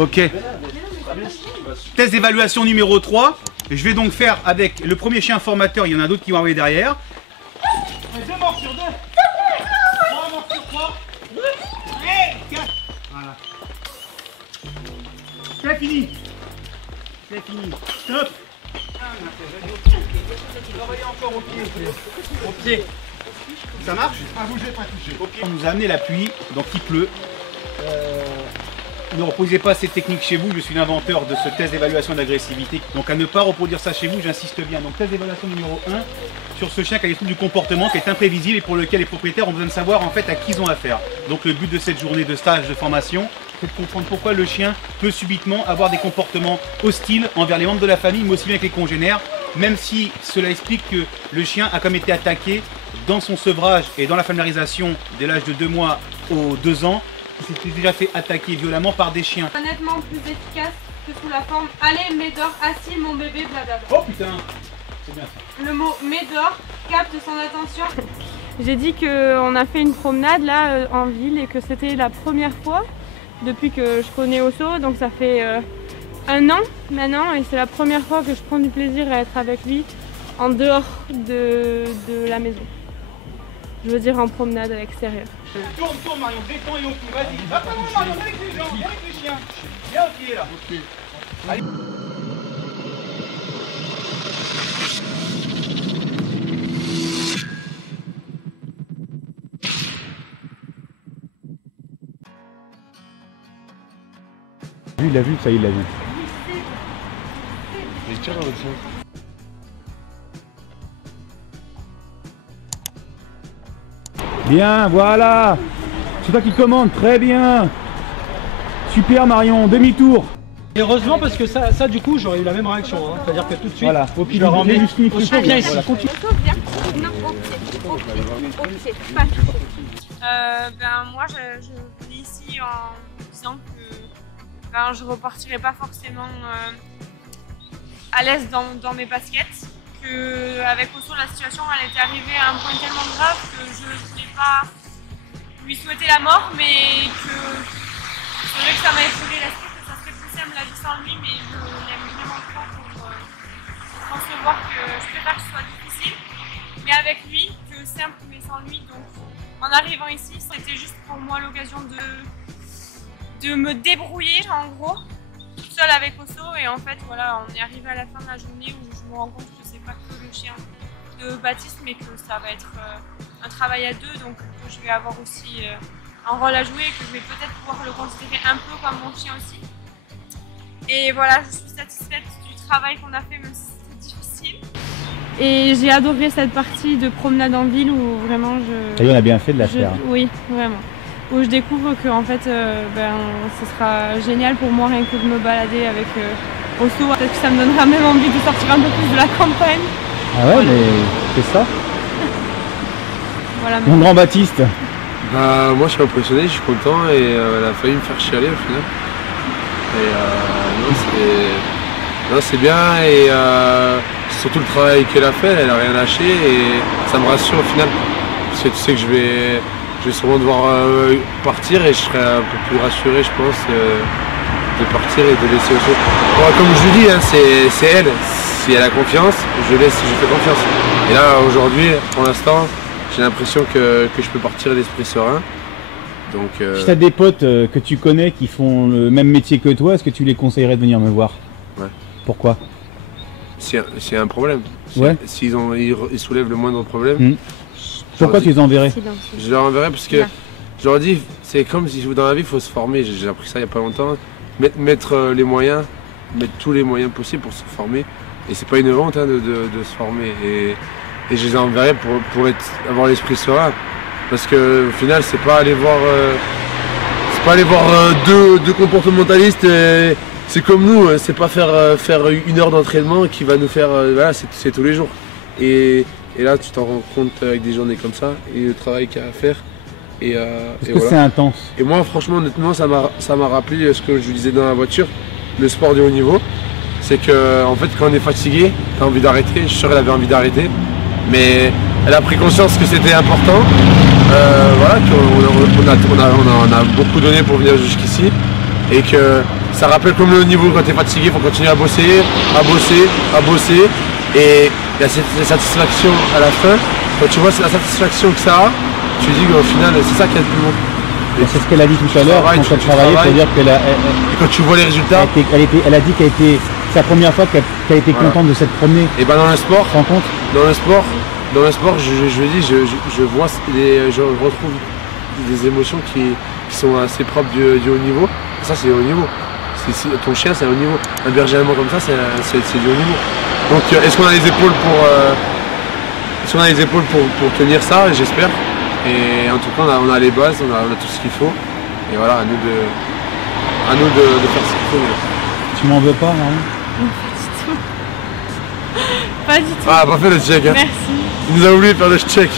Ok. Test d'évaluation numéro 3. Je vais donc faire avec le premier chien formateur, il y en a d'autres qui vont arriver derrière. 2 morts sur 2. 3 morts sur 3. 4. Voilà. C'est fini. C'est fini. Stop. Travaillez encore au pied. Au pied. Ça marche? Ah, bougez pas, touché. On nous a amené la pluie, donc il pleut. Ne reposez pas cette technique chez vous, je suis l'inventeur de ce test d'évaluation d'agressivité. Donc à ne pas reproduire ça chez vous, j'insiste bien. Donc test d'évaluation numéro 1 sur ce chien qui a des troubles du comportement, qui est imprévisible et pour lequel les propriétaires ont besoin de savoir en fait à qui ils ont affaire. Donc le but de cette journée de stage de formation, c'est de comprendre pourquoi le chien peut subitement avoir des comportements hostiles envers les membres de la famille, mais aussi bien avec les congénères, même si cela explique que le chien a comme été attaqué dans son sevrage et dans la familiarisation dès l'âge de 2 mois aux 2 ans. Il s'était déjà fait attaquer violemment par des chiens. Honnêtement plus efficace que sous la forme « Allez, Médor, assis mon bébé, blablabla ». Oh putain, c'est bien ça. Le mot « Médor » capte son attention. J'ai dit qu'on a fait une promenade là en ville et que c'était la première fois depuis que je connais Osso, donc ça fait 1 an maintenant et c'est la première fois que je prends du plaisir à être avec lui en dehors de la maison. Je veux dire en promenade à l'extérieur. Tourne Marion, détends et au pied, vas-y. Va pas loin Marion, avec les gens, avec les chiens. Viens au pied là. Ok. Allez. Lui, il l'a vu, ça il l'a vu. Mais tiens dans l'autre sens. Bien, voilà. C'est toi qui commande, très bien. Super Marion, demi-tour. Et heureusement parce que ça du coup j'aurais eu la même réaction, hein. C'est-à-dire que tout de suite, Voilà, au je leur emmène juste une Osso, viens ici. voilà. Non, au pied, pas touché. Moi je venais ici en disant que je repartirais pas forcément à l'aise dans mes baskets. Qu'avec Osso la situation elle était arrivée à un point tellement grave que je ne voulais pas lui souhaiter la mort, mais que c'est vrai que ça m'a effleuré l'esprit que ça serait plus simple la vie sans lui, mais je l'aime vraiment trop pour concevoir que je préfère que ce soit difficile, mais avec lui que simple mais sans lui. Donc en arrivant ici c'était juste pour moi l'occasion de me débrouiller en gros toute seule avec Osso, et en fait voilà, on est arrivé à la fin de la journée où je me rends compte que c'est pas que le chien de Baptiste mais que ça va être un travail à 2, donc que je vais avoir aussi un rôle à jouer, que je vais peut-être pouvoir le considérer un peu comme mon chien aussi. Et voilà, je suis satisfaite du travail qu'on a fait même si c'était difficile. Et j'ai adoré cette partie de promenade en ville où vraiment Et on a bien fait de la faire. Oui, vraiment. Où je découvre que en fait, ce sera génial pour moi rien que de me balader avec Osso. Peut-être que ça me donnera même envie de sortir un peu plus de la campagne. Ah ouais, voilà. Mais c'est ça. Voilà, Mon grand Baptiste. Bah, moi je suis impressionné, je suis content et elle a failli me faire chialer au final. Et non, c'est bien et surtout le travail qu'elle a fait, elle a rien lâché et ça me rassure au final. Parce que tu sais que je vais sûrement devoir partir et je serai un peu plus rassuré je pense de partir et de laisser Osso. Bon, comme je lui dis, hein, c'est elle. Si elle a confiance, je fais confiance. Et là aujourd'hui, pour l'instant, j'ai l'impression que je peux partir l'esprit serein. Donc, Si tu as des potes que tu connais qui font le même métier que toi, est-ce que tu les conseillerais de venir me voir? Ouais. Pourquoi? C'est un problème. Ouais. S'ils soulèvent le moindre problème. Pourquoi tu les enverrais? Je leur enverrai parce que je leur dis, c'est comme si dans la vie il faut se former. J'ai appris ça il n'y a pas longtemps. Mettre les moyens, mettre tous les moyens possibles pour se former. Et c'est pas une honte hein, de se former. Et je les enverrai pour avoir l'esprit serein. Parce que au final c'est pas aller voir deux comportementalistes. C'est comme nous, c'est pas faire 1 heure d'entraînement qui va nous faire. Voilà, c'est tous les jours. Et là tu t'en rends compte avec des journées comme ça et le travail qu'il y a à faire. Parce que c'est intense. Et moi franchement honnêtement ça m'a rappelé ce que je disais dans la voiture, le sport de haut niveau. C'est que en fait quand on est fatigué, t'as envie d'arrêter, je suis sûr qu'elle avait envie d'arrêter. Mais elle a pris conscience que c'était important. Voilà, qu'on a beaucoup donné pour venir jusqu'ici. Et que ça rappelle comme le haut niveau, quand tu es fatigué, il faut continuer à bosser, à bosser, à bosser. Et il y a cette satisfaction à la fin. Quand tu vois la satisfaction que ça a, tu dis qu'au final, c'est ça qui est le plus beau. Et c'est ce qu'elle a dit tout à l'heure, quand elle travaillait, pour dire qu'elle a... Et quand tu vois les résultats... Elle a dit qu'elle était... C'est la première fois qu'elle était contente de s'être promenée. Et ben dans le sport, tu te rends compte ? Dans le sport, je dis, je vois, je retrouve des émotions qui sont assez propres du haut niveau. Et ça, c'est le haut niveau. Ton chien, c'est un haut niveau. Un berger allemand comme ça, c'est du haut niveau. Donc, est-ce qu'on a les épaules pour tenir ça? J'espère. Et en tout cas, on a les bases, on a tout ce qu'il faut. Et voilà, à nous de faire ce qu'il faut. Tu m'en veux pas, Marion? Pas du tout. Ah, pas fait le check. Hein. Merci. Tu nous as oublié de faire le check.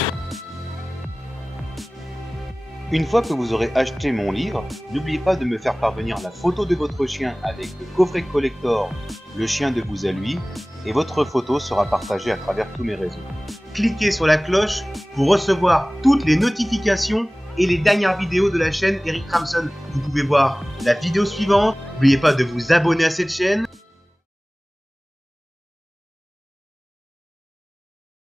Une fois que vous aurez acheté mon livre, n'oubliez pas de me faire parvenir la photo de votre chien avec le coffret collector Le chien de vous à lui, et votre photo sera partagée à travers tous mes réseaux. Cliquez sur la cloche pour recevoir toutes les notifications et les dernières vidéos de la chaîne Eric Ramson. Vous pouvez voir la vidéo suivante. N'oubliez pas de vous abonner à cette chaîne.